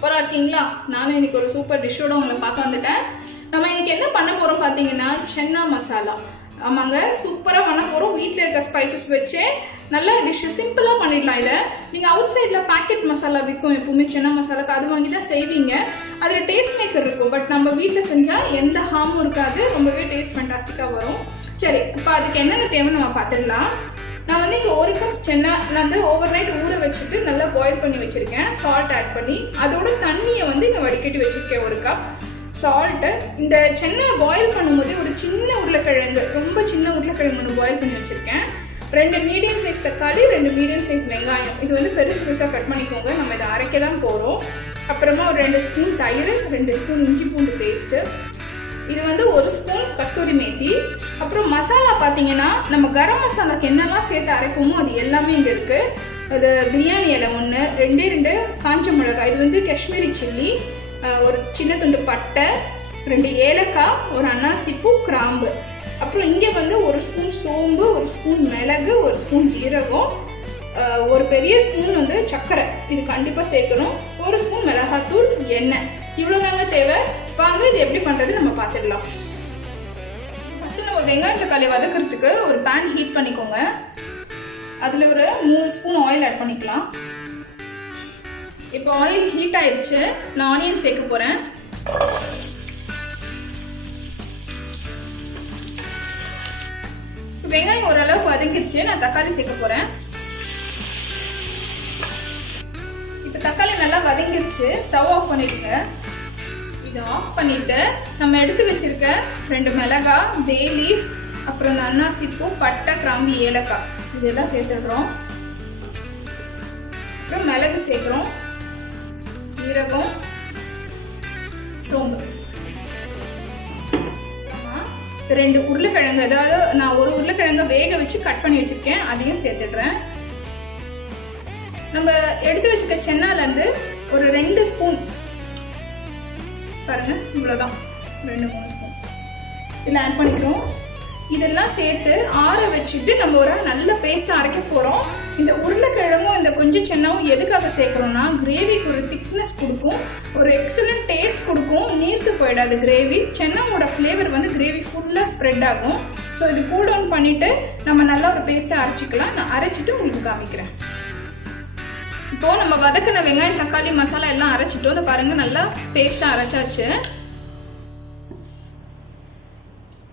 சூப்பரா இருக்கீங்களா? நானும் இன்னைக்கு ஒரு சூப்பர் டிஷ்ஷோட உங்களை பார்க்க வந்துட்டேன். நம்ம இன்னைக்கு என்ன பண்ண போறோம் பாத்தீங்கன்னா சன்னா மசாலா. ஆமாங்க, சூப்பரா பண்ண போறோம். வீட்டில் இருக்க ஸ்பைசஸ் வச்சு நல்ல டிஷ் சிம்பிளா பண்ணிடலாம். இதை நீங்க அவுட் சைட்ல பேக்கெட் மசாலா விற்கும், எப்பவுமே சன்னா மசாலாக்கு அது வாங்கி தான் செய்வீங்க. அதுல டேஸ்ட் மேக்கர் இருக்கும். பட் நம்ம வீட்டில் செஞ்சா எந்த ஹார்மும் இருக்காது, ரொம்பவே டேஸ்ட் ஃபேண்டாஸ்டிக்கா வரும். சரி, இப்போ அதுக்கு என்னென்ன தேவை நம்ம பார்த்துடலாம். நான் வந்து இங்கே 1 கப் சென்னா வந்து ஓவர் நைட் ஊற வச்சுட்டு நல்லா பாயில் பண்ணி வச்சுருக்கேன், சால்ட் ஆட் பண்ணி. அதோட தண்ணியை வந்து இங்கே வடிகட்டி வச்சுருக்கேன் 1 கப். சால்ட்டு, இந்த சென்னா பாயில் பண்ணும்போது ஒரு சின்ன உருளைக்கிழங்கு, ரொம்ப சின்ன உருளைக்கிழங்கு ஒன்று பாயில் பண்ணி வச்சுருக்கேன். 2 மீடியம் சைஸ் தக்காளி, 2 மீடியம் சைஸ் வெங்காயம். இது வந்து பெருசு பெருசாக கட் பண்ணிக்கோங்க, நம்ம இதை அரைக்க தான் போகிறோம். அப்புறமா ஒரு 2 ஸ்பூன் தயிர், 2 ஸ்பூன் இஞ்சி பூண்டு பேஸ்ட்டு, இது வந்து 1 ஸ்பூன் கஸ்தூரி மேத்தி. அப்புறம் மசாலா பார்த்தீங்கன்னா நம்ம கரம் மசாலாக்கு என்னெல்லாம் சேர்த்து அரைப்போமோ அது எல்லாமே இங்கே இருக்குது. அது பிரியாணி இலை 1, 2 காஞ்ச மிளகாய், இது வந்து காஷ்மீரி சில்லி, ஒரு சின்ன துண்டு பட்டை, 2 ஏலக்காய், ஒரு அன்னாசிப்பூ, கிராம்பு. அப்புறம் இங்கே வந்து 1 ஸ்பூன் சோம்பு, 1 ஸ்பூன் மிளகு, 1 ஸ்பூன் ஜீரகம், ஒரு பெரிய ஸ்பூன் வந்து சர்க்கரை, இது கண்டிப்பாக சேர்க்கணும், 1 ஸ்பூன் மிளகாத்தூள், எண்ணெய். இவ்வளோதாங்க தேவை. வாங்க இது எப்படி பண்ணுறது நம்ம பார்த்துடலாம். ஃபஸ்ட்டு நம்ம வெங்காயம் தக்காளி வதக்கிறதுக்கு ஒரு பேன் ஹீட் பண்ணிக்கோங்க. அதில் ஒரு 3 ஸ்பூன் ஆயில் ஆட் பண்ணிக்கலாம். இப்போ ஆயில் ஹீட் ஆயிடுச்சு, நான் ஆனியன் சேர்க்க போகிறேன். வெங்காயம் ஓரளவுக்கு வதங்கிடுச்சு, நான் தக்காளி சேர்க்க போகிறேன். இப்போ தக்காளி நல்லா வதங்கிடுச்சு, ஸ்டவ் ஆஃப் பண்ணிடுங்க. இதை ஆஃப் பண்ணிட்டு நம்ம எடுத்து வச்சிருக்க 2 மிளகாய், பே லீஃப், அப்புறம் அன்னாசிப்பூ, பட்டை, கிராம்பு, ஏலக்காய் இதெல்லாம் சேர்த்துடுறோம். அப்புறம் மிளகு சேர்க்குறோம், ஜீரகம், சோம்பு. 2 உருளைக்கிழங்கு, அதாவது நான் ஒரு உருளைக்கிழங்கை வேக வச்சு கட் பண்ணி வச்சிருக்கேன், அதையும் சேர்த்துடுறேன். நம்ம எடுத்து வச்சுக்க சென்னாலேருந்து ஒரு 2 ஸ்பூன், பாருங்க இவ்வளோதான், 2-3 ஸ்பூன் இதில் ஆட் பண்ணிக்கிறோம். இதெல்லாம் சேர்த்து ஆற வச்சுட்டு நம்ம ஒரு நல்ல பேஸ்ட்டாக அரைக்க போகிறோம். இந்த உருளைக்கிழங்கும் இந்த கொஞ்சம் சென்னாவும் எதுக்காக சேர்க்குறோம்னா கிரேவிக்கு ஒரு திக்னஸ் கொடுக்கும், ஒரு எக்ஸலண்ட் டேஸ்ட் கொடுக்கும், நீர்த்து போயிடாது கிரேவி. சென்னாவோட ஃப்ளேவர் வந்து கிரேவி ஃபுல்லாக ஸ்ப்ரெட் ஆகும். ஸோ இது கூல் டவுன் பண்ணிவிட்டு நம்ம நல்லா ஒரு பேஸ்ட்டாக அரைச்சிக்கலாம். நான் அரைச்சிட்டு உங்களுக்கு காமிக்கிறேன். இப்போ நம்ம வதக்கின வெங்காயம் தக்காளி மசாலா எல்லாம் அரைச்சிட்டோம். அதை பாருங்க, நல்லா பேஸ்டா அரைச்சாச்சு.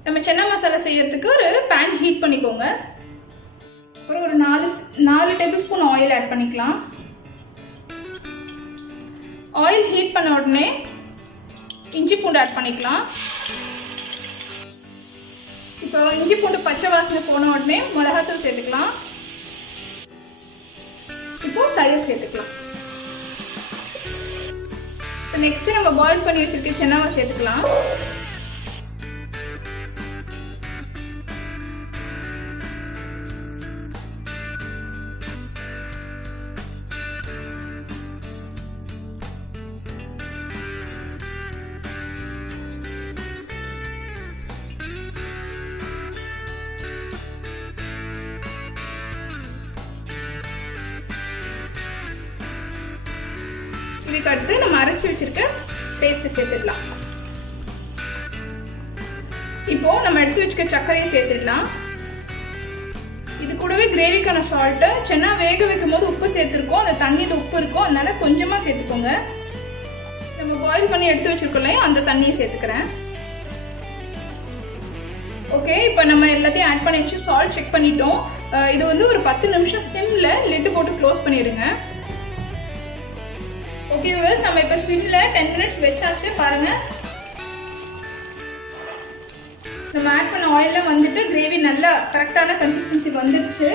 நம்ம சென்னா மசாலா செய்யறதுக்கு ஒரு பேன் ஹீட் பண்ணிக்கோங்க. ஒரு 4 டேபிள் ஸ்பூன் ஆயில் ஆட் பண்ணிக்கலாம். ஆயில் ஹீட் பண்ண உடனே இஞ்சி பூண்டு ஆட் பண்ணிக்கலாம். இப்போ இஞ்சி பூண்டு பச்சை வாசனை போன உடனே மிளகாத்தூள் சேர்த்துக்கலாம். இப்போ தயிர் சேர்த்துக்கலாம். நெக்ஸ்ட் நம்ம பாயில் பண்ணி வச்சிருக்க சென்னாவை சேர்த்துக்கலாம். இதுக்கு அடுத்து நம்ம அரைச்சி வச்சிருக்க பேஸ்ட் சேர்த்துடலாம். இப்போ நம்ம எடுத்து வச்சுக்க சர்க்கரையை சேர்த்துடலாம். இது கூடவே கிரேவிக்கான சால்ட்டு, சென்னா வேக வைக்கும் போது உப்பு சேர்த்துருக்கோம், அந்த தண்ணியில் உப்பு இருக்கும், அதனால கொஞ்சமாக சேர்த்துக்கோங்க. நம்ம பாயில் பண்ணி எடுத்து வச்சிருக்கோம் இல்லையா, அந்த தண்ணியை சேர்த்துக்கிறேன். ஓகே, இப்போ நம்ம எல்லாத்தையும் ஆட் பண்ணி வச்சு சால்ட் செக் பண்ணிட்டோம். இது வந்து ஒரு 10 நிமிஷம் சிம்ல லிட்டு போட்டு க்ளோஸ் பண்ணிடுங்க. ஓகே வியூவர்ஸ், நம்ம இப்போ சிம்ல 10 மினிட்ஸ் வச்சாச்சு. பாருங்க, நம்ம ஆட் பண்ண ஆயில்ல வந்துட்டு கிரேவி நல்லா கரெக்டான கன்சிஸ்டன்சி வந்துருச்சு.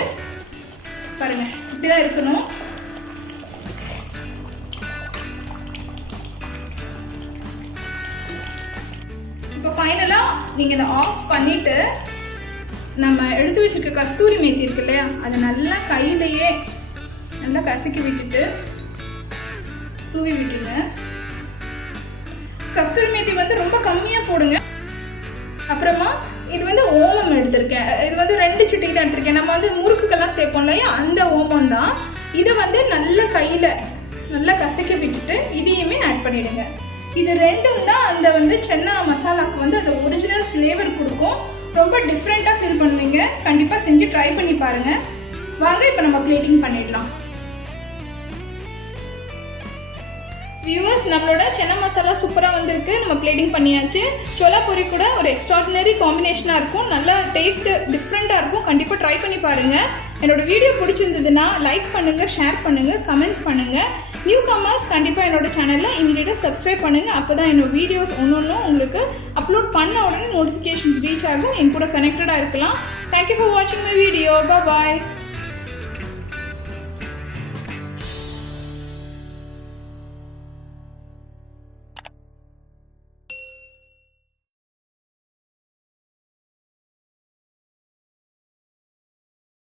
பாருங்க, இப்படிதான் இருக்கணும். இப்போ ஃபைனலா நீங்க இதை ஆஃப் பண்ணிட்டு நம்ம எடுத்து வச்சிருக்க கஸ்தூரி மேத்தி இருக்கு இல்லையா, அதை நல்லா கையிலேயே நல்லா கசக்கி விட்டுட்டு தூவி விட்டுருங்க. கஸ்தூரி மேத்தி வந்து ரொம்ப கம்மியா போடுங்க. அப்புறமா இது வந்து ஓமம் எடுத்திருக்கேன். இது வந்து 2 சிட்டி தான் எடுத்திருக்கேன். நம்ம வந்து முறுக்குக்கெல்லாம் சேர்ப்போம் இல்லையா, அந்த ஓமம் தான். இதை வந்து நல்ல கையில் நல்லா கசக்கி விட்டுட்டு இதையுமே ஆட் பண்ணிடுங்க. இது ரெண்டும் தான் அந்த வந்து சன்னா மசாலாவுக்கு வந்து அந்த ஒரிஜினல் ஃப்ளேவர் கொடுக்கும். ரொம்ப டிஃப்ரெண்ட்டாக ஃபீல் பண்ணுவீங்க. கண்டிப்பாக செஞ்சு ட்ரை பண்ணி பாருங்கள். வாங்க இப்போ நம்ம பிளேட்டிங் பண்ணிடலாம். வியூவர்ஸ், நம்மளோட சன்னா மசாலா சூப்பராக வந்திருக்கு. நம்ம பிளேட்டிங் பண்ணியாச்சு. சோலா பூரி கூட ஒரு எக்ஸ்ட்ராடினரி காம்பினேஷனாக இருக்கும். நல்லா டேஸ்ட்டு டிஃப்ரெண்ட்டாக இருக்கும். கண்டிப்பாக ட்ரை பண்ணி பாருங்கள். என்னோடய வீடியோ பிடிச்சிருந்ததுன்னா லைக் பண்ணுங்கள், ஷேர் பண்ணுங்கள், கமெண்ட்ஸ் பண்ணுங்கள். நியூ கமர்ஸ் கண்டிப்பாக என்னோடய சேனலில் இமீடியட்டாக சப்ஸ்கிரைப் பண்ணுங்கள். அப்போ தான் என்னோடய வீடியோஸ் ஒன்றும் உங்களுக்கு அப்லோட் பண்ண உடனே நோட்டிஃபிகேஷன்ஸ் ரீச் ஆகும். என் கூட கனெக்டடாக இருக்கலாம். தேங்க்யூ ஃபார் வாட்சிங் மை வீடியோ. பாய்.